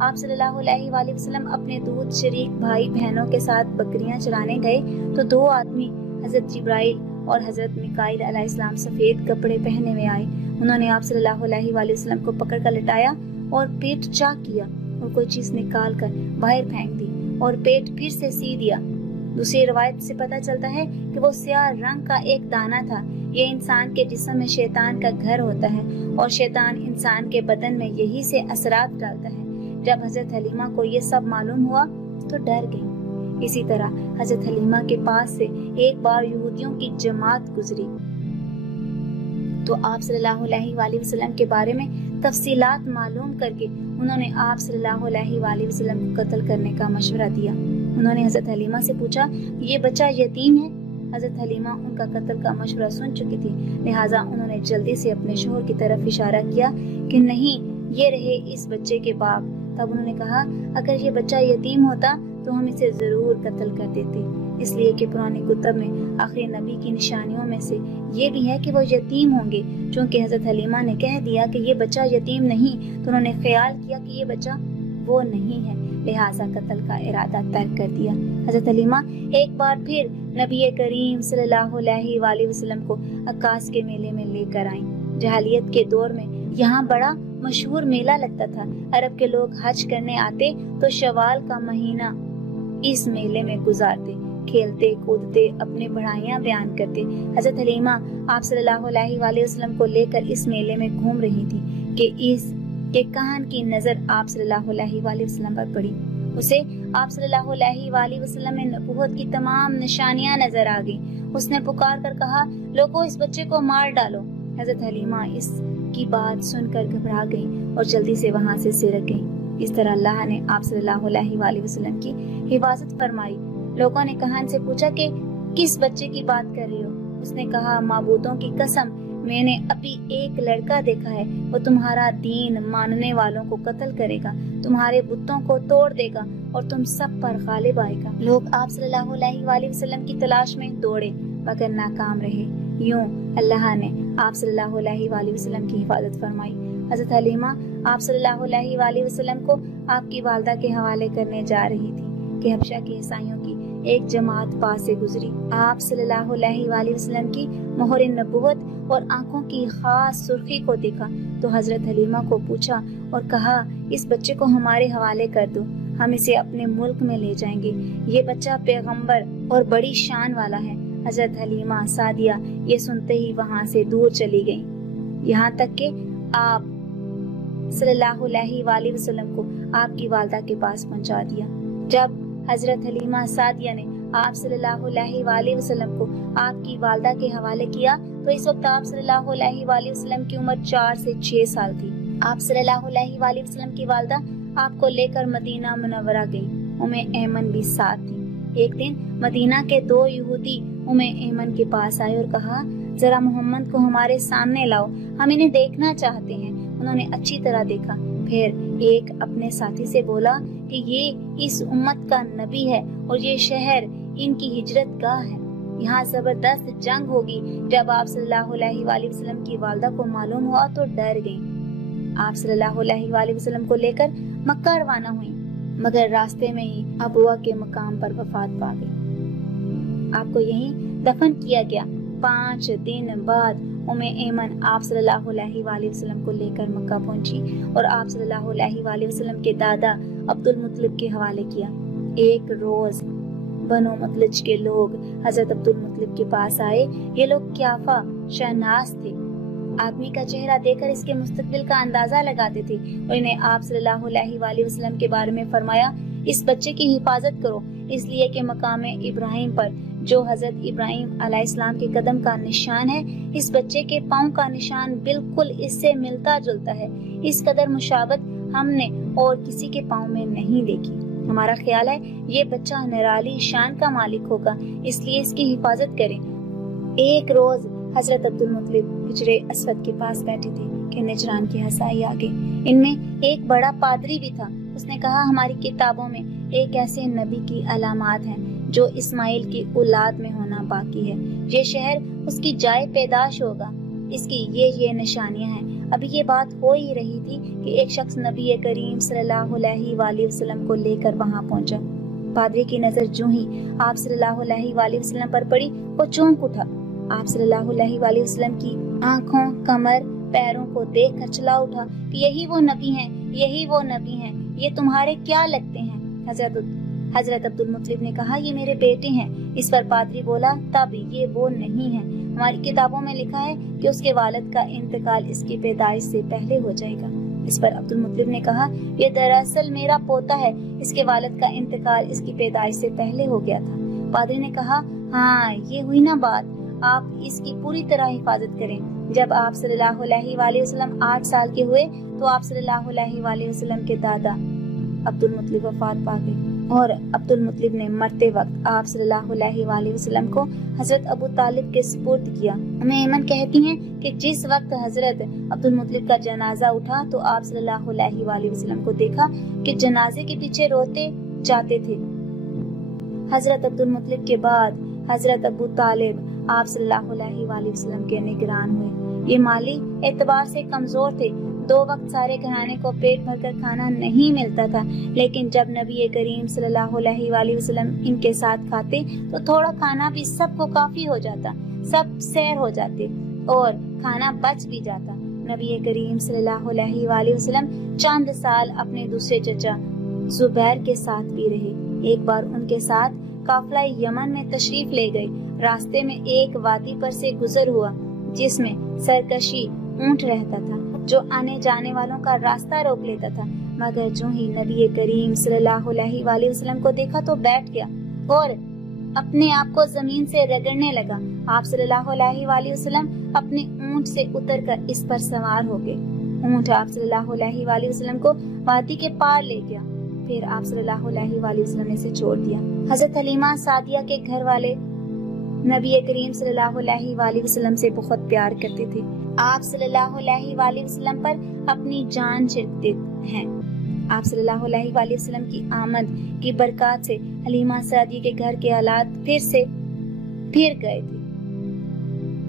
آپ صلی اللہ علیہ وآلہ وسلم اپنے دودھ شریک بھائی بہنوں کے ساتھ بکریاں چرانے گئے تو دو آدمی حضرت جبرائیل اور حضرت میکائیل علیہ السلام سفید کپڑے پہنے ہوئے آئے۔ انہوں نے آپ صلی اللہ علیہ وآلہ وسلم کو پکڑ کر لٹایا اور پیٹ چاک کیا اور کوئی چیز نکال کر باہر پھینک دی اور پیٹ پھر سے سی دیا۔ دوسری روایت سے پتہ چلتا ہے کہ وہ سیاہ رنگ کا ایک دانہ تھا۔ یہ انسان کے جسم میں شیطان کا گھر ہوتا ہے اور شیطان انسان کے بدن میں یہی سے اثرات ڈالتا ہے۔ جب حضرت حلیمہ کو یہ سب معلوم ہوا تو ڈر گئی۔ اسی طرح حضرت حلیمہ کے پاس سے ایک بار یہودیوں کی جماعت گزری تو آپ صلی اللہ علیہ وآلہ وسلم کے بارے میں تفصیلات معلوم کر کے انہوں نے آپ صلی اللہ علیہ وآلہ وسلم کو قتل کرنے کا مشورہ دیا۔ انہوں نے حضرت حلیمہ سے پوچھا یہ بچہ یتیم ہے؟ حضرت حلیمہ ان کا قتل کا مشورہ سن چکی تھی، لہٰذا انہوں نے جلدی سے اپنے شوہر کی طرف اشارہ کیا کہ نہیں، یہ رہے اس بچے کے باپ۔ تب انہوں نے کہا اگر یہ بچہ یتیم ہوتا تو ہم اسے ضرور قتل کر دیتے، اس لیے کہ پرانے کتب میں آخری نبی کی نشانیوں میں سے یہ بھی ہے کہ وہ یتیم ہوں گے۔ چونکہ حضرت حلیمہ نے کہہ دیا کہ یہ بچہ یتیم نہیں تو انہوں نے خیال کیا کہ یہ بچہ وہ نہیں ہے، لہٰذا قتل کا ارادہ ترک کر دیا۔ حضرت حلیمہ ایک بار پھر نبی کریم صلی اللہ علیہ وآلہ وسلم کو عکاس کے میلے میں لے کر آئیں۔ جاہلیت کے دور میں یہاں بڑا مشہور میلہ لگتا تھا۔ عرب کے لوگ حج کرنے آتے تو شوال کا مہینہ اس میلے میں گزارتے، کھیلتے کودتے اپنے بڑھائیاں بیان کرتے۔ حضرت حلیمہ آپ صلی اللہ علیہ وآلہ وسلم کو لے کر اس میلے میں گھوم رہی تھی کہ کہن کی نظر آپ صلی اللہ علیہ وآلہ وسلم پر پڑی۔ اسے آپ صلی اللہ علیہ وآلہ وسلم میں نبوت کی تمام نشانیاں نظر آ گئیں۔ اس نے پکار کر کہا لوگوں اس بچے کو مار ڈالو۔ حضرت حلیمہ اس کی بات سن کر گھبرا گئیں اور جلدی سے وہاں سے سرک گئیں۔ اس طرح اللہ نے آپ صلی اللہ علیہ وآلہ وسلم کی حفاظت فرمائی۔ لوگوں نے کہن سے پوچھا کہ کس بچے کی بات کر رہی ہو؟ اس نے کہا معبودوں کی قسم، میں نے ابھی ایک لڑکا دیکھا ہے، وہ تمہارا دین ماننے والوں کو قتل کرے گا، تمہارے بتوں کو توڑ دے گا اور تم سب پر غالب آئے گا۔ لوگ آپ صلی اللہ علیہ وآلہ وسلم کی تلاش میں دوڑے مگر ناکام رہے۔ یوں اللہ نے آپ صلی اللہ علیہ وآلہ وسلم کی حفاظت فرمائی۔ حضرت حلیمہ آپ صلی اللہ علیہ وآلہ وسلم کو آپ کی والدہ کے حوالے کرنے جا رہی تھی کہ حبشہ کے عیسائیوں کی ایک جماعت پاس سے گزری۔ آپ صلی اللہ علیہ وآلہ وسلم کی مہر نبوت اور آنکھوں کی خاص سرخی کو دیکھا تو حضرت حلیمہ کو پوچھا اور کہا اس بچے کو ہمارے حوالے کر دو، ہم اسے اپنے ملک میں لے جائیں گے، یہ بچہ پیغمبر اور بڑی شان والا ہے۔ حضرت حلیمہ سعدیہ یہ سنتے ہی وہاں سے دور چلی گئیں، یہاں تک کہ آپ صلی اللہ علیہ وآلہ وسلم کو آپ کی والدہ کے پاس پہنچا دیا۔ جب حضرت حلیمہ سعدیہ نے آپ صلی اللہ علیہ وآلہ وسلم کو آپ کی والدہ کے حوالے کیا تو اس وقت آپ صلی اللہ علیہ وآلہ وسلم کی عمر 4 سے 6 سال تھی۔ آپ صلی اللہ علیہ وآلہ وسلم کی والدہ آپ کو لے کر مدینہ منورہ گئی۔ ایمن بھی ساتھ تھی۔ ایک دن مدینہ کے 2 یہودی ایمن کے پاس آئے اور کہا ذرا محمد کو ہمارے سامنے لاؤ، ہم انہیں دیکھنا چاہتے ہیں۔ انہوں نے اچھی طرح دیکھا، پھر ایک اپنے ساتھی سے بولا کہ یہ اس امت کا نبی ہے اور یہ شہر ان کی ہجرت گاہ ہے، یہاں زبردست جنگ ہوگی۔ جب آپ صلی اللہ علیہ وآلہ وسلم کی والدہ کو معلوم ہوا تو ڈر گئیں۔ آپ صلی اللہ علیہ وآلہ وسلم کو لے کر مکہ روانہ ہوئیں مگر راستے میں ہی ابوا کے مقام پر وفات پا گئی۔ آپ کو یہیں دفن کیا گیا۔ 5 دن بعد ایمن آپ صلی اللہ علیہ وآلہ وسلم کو لے کر مکہ پہنچی اور آپ صلی اللہ علیہ وآلہ وسلم کے دادا عبد المطلب کے حوالے کیا۔ ایک روز بنو مطلج کے لوگ حضرت عبد المطلب کے پاس آئے۔ یہ لوگ قیافہ شہناز تھے، آدمی کا چہرہ دیکھ کر اس کے مستقبل کا اندازہ لگاتے تھے اور انہیں آپ صلی اللہ علیہ وآلہ وسلم کے بارے میں فرمایا اس بچے کی حفاظت کرو، اس لیے کہ مقام ابراہیم پر جو حضرت ابراہیم علیہ السلام کے قدم کا نشان ہے، اس بچے کے پاؤں کا نشان بالکل اس سے ملتا جلتا ہے۔ اس قدر مشابہت ہم نے اور کسی کے پاؤں میں نہیں دیکھی۔ ہمارا خیال ہے یہ بچہ نرالی شان کا مالک ہوگا، اس لیے اس کی حفاظت کریں۔ ایک روز حضرت عبد المطلب حجر اسود کے پاس بیٹھے تھے کہ نجران کی حسائی آ گئی۔ ان میں ایک بڑا پادری بھی تھا۔ اس نے کہا ہماری کتابوں میں ایک ایسے نبی کی علامات ہیں جو اسماعیل کی اولاد میں ہونا باقی ہے۔ یہ شہر اس کی جائے پیدائش ہوگا، اس کی یہ نشانیاں ہیں۔ ابھی یہ بات ہو ہی رہی تھی کہ ایک شخص نبی کریم صلی اللہ علیہ وآلہ وسلم کو لے کر وہاں پہنچا۔ پادری کی نظر جو ہی آپ صلی اللہ علیہ وآلہ وسلم پر پڑی وہ چونک اٹھا۔ آپ صلی اللہ علیہ وآلہ وسلم کی آنکھوں، کمر، پیروں کو دیکھ کر چلا اٹھا کہ یہی وہ نبی ہیں، یہی وہ نبی ہیں، یہ تمہارے کیا لگتے ہیں؟ حضرت عبد المطلب نے کہا یہ میرے بیٹے ہیں۔ اس پر پادری بولا تب یہ وہ نہیں ہیں، ہماری کتابوں میں لکھا ہے کہ اس کے والد کا انتقال اس کی پیدائش سے پہلے ہو جائے گا۔ اس پر عبد المطلب نے کہا یہ دراصل میرا پوتا ہے، اس کے والد کا انتقال اس کی پیدائش سے پہلے ہو گیا تھا۔ پادری نے کہا ہاں یہ ہوئی نا بات، آپ اس کی پوری طرح حفاظت کریں۔ جب آپ صلی اللہ علیہ وآلہ وسلم 8 سال کے ہوئے تو آپ صلی اللہ علیہ وآلہ وسلم کے دادا عبد المطلب وفات پا گئے اور عبد المطلب نے مرتے وقت آپ صلی اللہ علیہ وآلہ وسلم کو حضرت ابو طالب کے سپرد کیا۔ ایمن کہتی ہیں کہ جس وقت حضرت عبد المطلب کا جنازہ اٹھا تو آپ صلی اللہ علیہ وآلہ وسلم کو دیکھا کہ جنازے کے پیچھے روتے جاتے تھے۔ حضرت عبد المطلب کے بعد حضرت ابو طالب آپ صلی اللہ علیہ وآلہ وسلم کے نگران ہوئے۔ یہ مالی اعتبار سے کمزور تھے، 2 وقت سارے گھرانے کو پیٹ بھر کر کھانا نہیں ملتا تھا، لیکن جب نبی کریم صلی اللہ علیہ وآلہ وسلم ان کے ساتھ کھاتے تو تھوڑا کھانا بھی سب کو کافی ہو جاتا، سب سیر ہو جاتے اور کھانا بچ بھی جاتا۔ نبی کریم صلی اللہ علیہ وآلہ وسلم چند سال اپنے دوسرے چچا زبیر کے ساتھ بھی رہے۔ ایک بار ان کے ساتھ قافلہ یمن میں تشریف لے گئے۔ راستے میں ایک وادی پر سے گزر ہوا جس میں سرکشی اونٹ رہتا تھا جو آنے جانے والوں کا راستہ روک لیتا تھا، مگر جو ہی نبی کریم صلی اللہ علیہ وآلہ وسلم کو دیکھا تو بیٹھ گیا اور اپنے آپ کو زمین سے رگڑنے لگا۔ آپ صلی اللہ علیہ وآلہ وسلم اپنے اونٹ سے اتر کر اس پر سوار ہو گئے۔ اونٹ آپ صلی اللہ علیہ وآلہ وسلم کو وادی کے پار لے گیا، پھر آپ صلی اللہ علیہ وآلہ وسلم نے اسے چھوڑ دیا۔ حضرت حلیمہ سعدیہ کے گھر والے نبی کریم صلی اللہ علیہ وآلہ وسلم سے بہت پیار کرتے تھے۔ آپ صلی اللہ علیہ وآلہ وسلم پر اپنی جان چھڑکتے ہیں۔ آپ صلی اللہ علیہ وآلہ وسلم کی آمد کی برکات سے حلیمہ سعدیہ کے گھر کے حالات پھر گئے تھے۔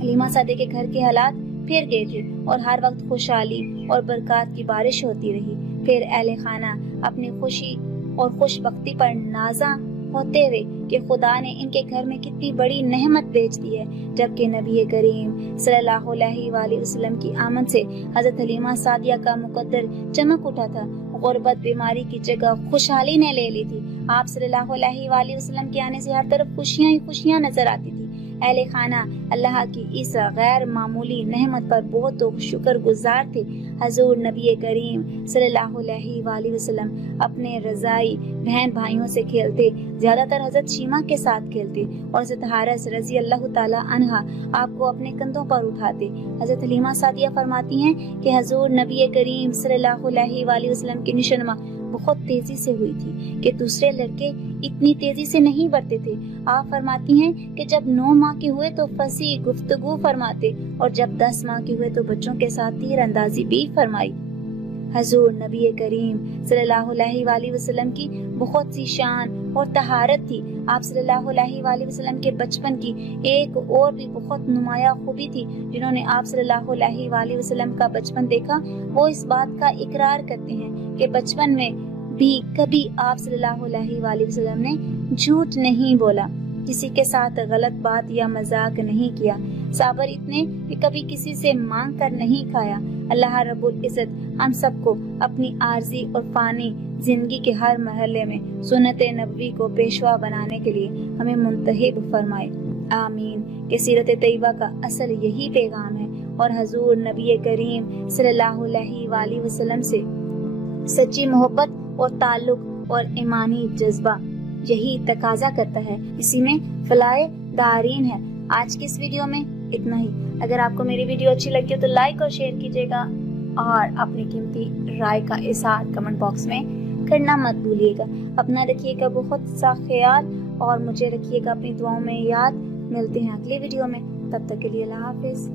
حلیمہ سعدیہ کے گھر کے حالات پھر گئے تھے اور ہر وقت خوشحالی اور برکات کی بارش ہوتی رہی۔ پھر اہل خانہ اپنی خوشی اور خوش بختی پر نازاں ہوتے ہوئے کہ خدا نے ان کے گھر میں کتنی بڑی نعمت بھیج دی ہے، جبکہ نبی کریم صلی اللہ علیہ وآلہ وسلم کی آمد سے حضرت حلیمہ سعدیہ کا مقدر چمک اٹھا تھا۔ غربت بیماری کی جگہ خوشحالی نے لے لی تھی۔ آپ صلی اللہ علیہ وآلہ وسلم کے آنے سے ہر طرف خوشیاں ہی خوشیاں نظر آتی تھی۔ اہل خانہ اللہ کی اس غیر معمولی نعمت پر بہت شکر گزار تھے۔ حضور نبی کریم صلی اللہ علیہ وآلہ وسلم اپنے رضائی بہن بھائیوں سے کھیلتے، زیادہ تر حضرت شیمہ کے ساتھ کھیلتے اور حضرت حارث رضی اللہ تعالی عنہ آپ کو اپنے کندھوں پر اٹھاتے۔ حضرت حلیمہ سعدیہ فرماتی ہیں کہ حضور نبی کریم صلی اللہ علیہ وآلہ وسلم کی نشوونما بہت تیزی سے ہوئی تھی کہ دوسرے لڑکے اتنی تیزی سے نہیں بڑھتے تھے۔ آپ فرماتی ہیں کہ جب 9 ماہ کے ہوئے تو فصیح گفتگو فرماتے اور جب 10 ماہ کے ہوئے تو بچوں کے ساتھ تیر اندازی بھی فرمائی۔ حضور نبی کریم صلی اللہ علیہ وآلہ وسلم کی بہت سی شان اور طہارت تھی۔ آپ صلی اللہ علیہ وآلہ وسلم کے بچپن کی ایک اور بھی بہت نمایاں خوبی تھی۔ جنہوں نے آپ صلی اللہ علیہ وآلہ وسلم کا بچپن دیکھا وہ اس بات کا اقرار کرتے ہیں کہ بچپن میں بھی کبھی آپ صلی اللہ علیہ وآلہ وسلم نے جھوٹ نہیں بولا، کسی کے ساتھ غلط بات یا مذاق نہیں کیا، صابر اتنے کہ کبھی کسی سے مانگ کر نہیں کھایا۔ اللہ رب العزت ہم سب کو اپنی عارضی اور فانی زندگی کے ہر مرحلے میں سنت نبوی کو پیشوا بنانے کے لیے ہمیں منتخب فرمائے، آمین۔ کہ سیرت طیبہ کا اصل یہی پیغام ہے اور حضور نبی کریم صلی اللہ علیہ وآلہ وسلم سے سچی محبت اور تعلق اور ایمانی جذبہ یہی تقاضا کرتا ہے، اسی میں فلاح دارین ہے۔ آج کی اس ویڈیو میں اتنا ہی۔ اگر آپ کو میری ویڈیو اچھی لگی ہو تو لائک اور شیئر کیجیے گا اور اپنی قیمتی رائے کا اظہار کمنٹ باکس میں کرنا مت بھولیے گا۔ اپنا رکھیے گا بہت سا خیال اور مجھے رکھیے گا اپنی دعاؤں میں یاد۔ ملتے ہیں اگلی ویڈیو میں، تب تک کے لیے اللہ حافظ۔